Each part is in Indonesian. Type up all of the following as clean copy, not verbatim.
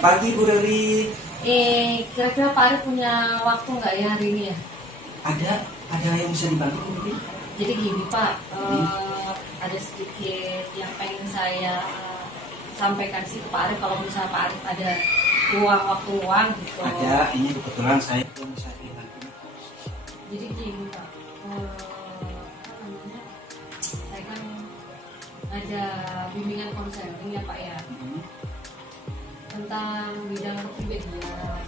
Pagi Bu Riri. Kira-kira Pak Arif punya waktu nggak ya hari ini ya? Ada yang bisa dibantu Bu Riri? Jadi gini Pak, ada sedikit yang pengen saya sampaikan sih ke Pak Arif. Kalau misalnya Pak Arif ada waktu luang gitu. Ada, ini kebetulan saya belum bisa dibantu. Jadi gini Pak, apa namanya? Saya kan ada bimbingan konseling ya Pak ya, tentang bidang kepribadian.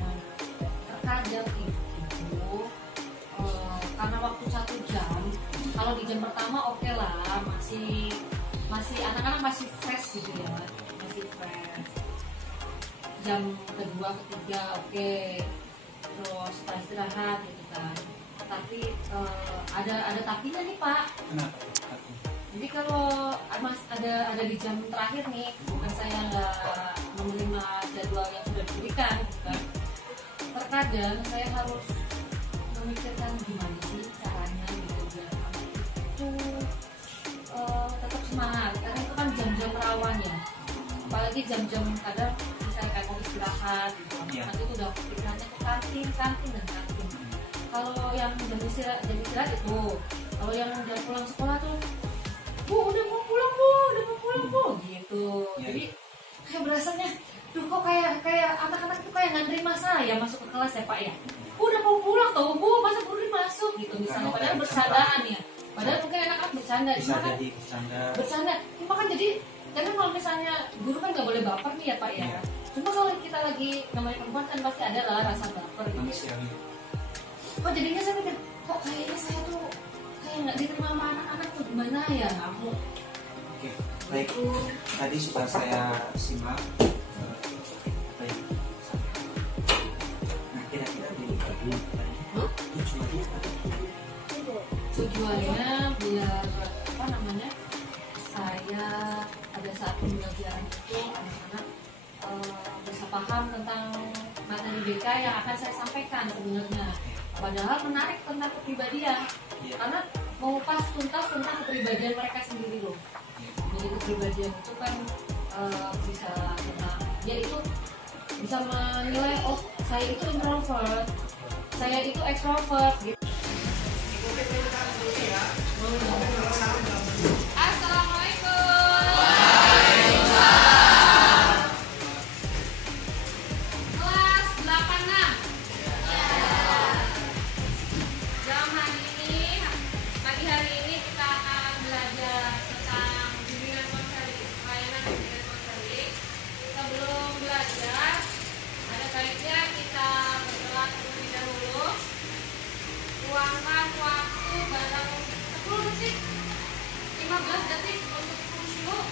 Nah, terkadang itu karena waktu 1 jam, kalau di jam pertama oke lah, masih anak-anak masih fresh gitu ya, masih fresh. Jam kedua, ketiga oke, terus setelah istirahat gitu kan. Tapi ada tapinya nih Pak. Kenapa? Jadi kalau ada di jam terakhir nih, bukan saya nggak menerima jadwal yang sudah diberikan, bukan. Terkadang saya harus memikirkan gimana sih caranya gitu biar anak itu tetap semangat, karena itu kan jam-jam rawan ya. Apalagi jam-jam kadang misalnya kayak mau istirahat gitu, nanti itu udah pikirannya ke kantin. Kalau yang jam istirahat itu, kalau yang udah pulang sekolah tuh, Bu, udah mau pulang Bu, gitu. Jadi kayak berasanya, duh kok kayak anak-anak itu kayak nggak nerima saya masuk ke kelas ya Pak ya. Bu, udah mau pulang tuh Bu, masa baru masuk gitu misalnya. Padahal bercandaan ya. Padahal mungkin anak-anak bercanda. Bisa kan jadi bercanda. Cuma kan jadi, karena kalau misalnya guru kan nggak boleh baper nih ya Pak ya. Cuma kalau kita lagi namanya perempuan kan pasti ada lah rasa baper gitu. Kok jadinya saya mikir, kok kayaknya saya tuh kayak nggak diterima sama anak-anak tuh, gimana ya kamu? Oke, baik. Tadi sudah saya simak. Baik. Nah, kira-kira tujuannya apa? Tujuannya biar apa namanya? Saya pada saat pembelajaran itu anak-anak bisa paham tentang materi BK yang akan saya sampaikan sebenarnya. Padahal menarik tentang kepribadian, karena mengupas tuntas tentang kepribadian mereka sendiri loh. Jadi kepribadian itu kan bisa tentang dia itu bisa menilai, oh saya itu introvert, saya itu extrovert gitu. Luangkan waktu barang 10 detik, 15 detik untuk khusyuk,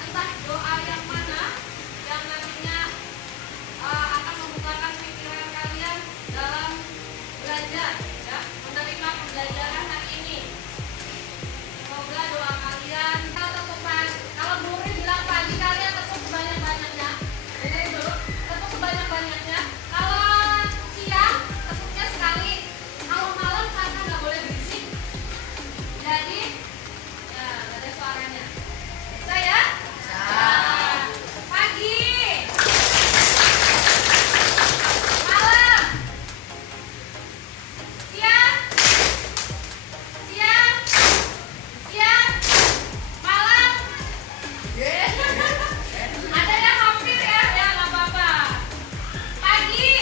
entah doa yang mana yang nantinya akan membukakan pikiran kalian dalam belajar, ya, menerima pembelajaran hari ini. Semoga doa kalian kalau murid bilang pagi kalian tetap sebanyak-banyaknya, dengerin dulu, tetap sebanyak-banyaknya. Kalau siang tetapnya sekali. Kalau malam karena nggak boleh berisik, jadi ya nggak ada suaranya. Saya pagi, malam, siang, malam. Ada yang hampir ya nggak apa-apa. Pagi.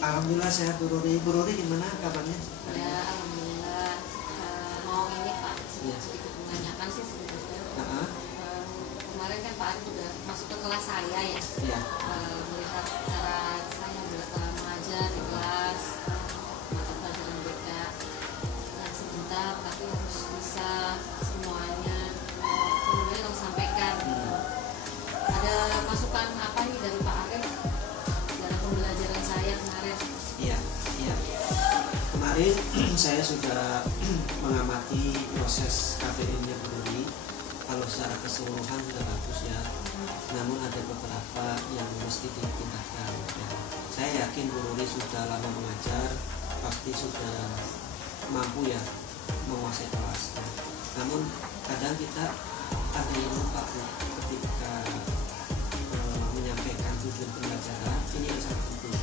Alhamdulillah sehat Bu Ruri. Bu Ruri gimana kabarnya? Ya, alhamdulillah. Mau ini Pak, sedikit menanyakan sih sebenarnya. Kemarin kan Pak Arif udah masuk ke kelas saya ya. Melihat cara saya mengajar di kelas mata pelajaran BK yang sebentar tapi harus bisa semuanya kemudian harus sampaikan. Ada masukan apa nih dari Pak Arif dalam pembelajaran saya kemarin? Kemarin saya sudah mengamati proses KPM-nya Bu Ruri. Kalau secara keseluruhan sudah bagus ya, namun ada beberapa yang mesti ditingkatkan ya. Saya yakin Bu Ruri sudah lama mengajar, pasti sudah mampu ya menguasai kelas ya. Namun kadang kita ada yang lupa Bu, ketika menyampaikan tujuan pembelajaran. Ini yang sangat penting.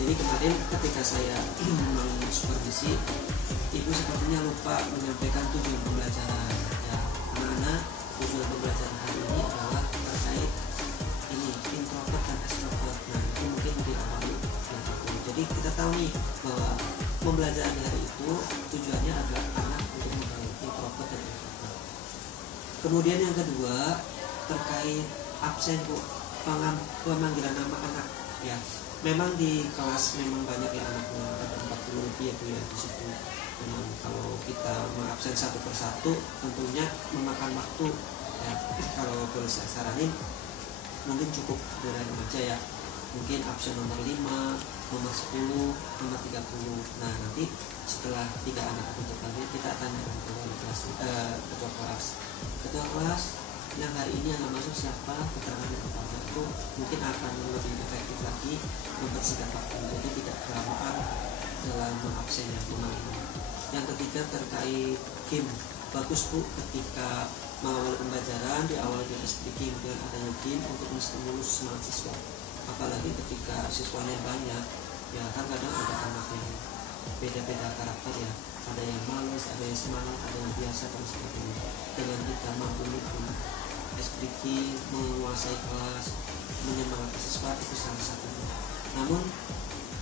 Jadi kemarin ketika saya mensupervisi, ibu sepertinya lupa menyampaikan tujuan pembelajaran ya, mana tujuan pembelajaran hari ini adalah terkait ini introvert dan extrovert. Nah itu mungkin diawali yang itu. Jadi kita tahu nih bahwa pembelajaran hari itu tujuannya agar anak untuk membangun introvert dan extrovert. Kemudian yang kedua terkait absen Bu, pemanggilan nama anak ya. Memang di kelas memang banyak ya anaknya, ada 40 lebih ya Bu ya di situ. Memang kalau kita mengabsen satu persatu tentunya memakan waktu ya. Kalau boleh saya saranin mungkin cukup dari aja ya, mungkin absen nomor 5, nomor 10, nomor 30. Nah nanti setelah 3 anak untuk lagi kita tanya ketua kelas, ketua kelas yang hari ini yang masuk siapa, keterangannya kepada itu mungkin akan lebih efektif lagi mempersingkat waktu, jadi tidak kelamaan dalam mengabsen yang memanggil. Yang ketiga terkait game, bagus Bu ketika mengawali pembelajaran diawali dengan speaking dengan adanya game untuk menstimulus semangat siswa, apalagi ketika siswanya banyak ya, kan kadang ada anak yang beda-beda karakter ya, ada yang malas, ada yang semangat, ada yang biasa dan sebagainya. Dengan kita mampu speaking, menguasai kelas, menyemangati siswa itu salah satunya. Namun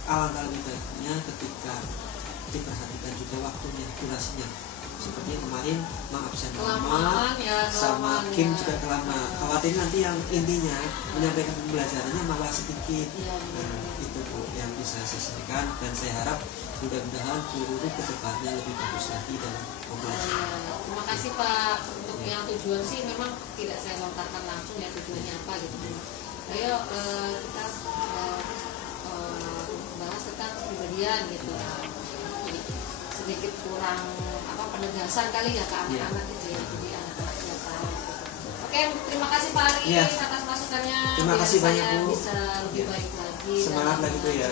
alangkah lebih baiknya ketika diperhatikan juga waktunya, durasinya. Seperti kemarin mengabsen lama ya, sama game juga kelamaan. Khawatir nanti yang intinya menyampaikan pembelajarannya malah sedikit. Nah, itu Bu yang bisa saya sampaikan, dan saya harap mudah-mudahan guru ke depannya lebih bagus lagi dalam pembelajaran. Terima kasih Pak. Untuk yang tujuan sih memang tidak saya lontarkan langsung ya tujuannya apa gitu. Ayo kita bahas tentang kepribadian gitu. Jadi sedikit kurang penegasan kali ya ke anak-anak gitu ya. Jadi anak-anak bisa tahu. Oke, terima kasih Pak Ari atas masukannya. Terima kasih banyak Bu. Bisa lebih baik lagi. Semangat lagi Bu ya.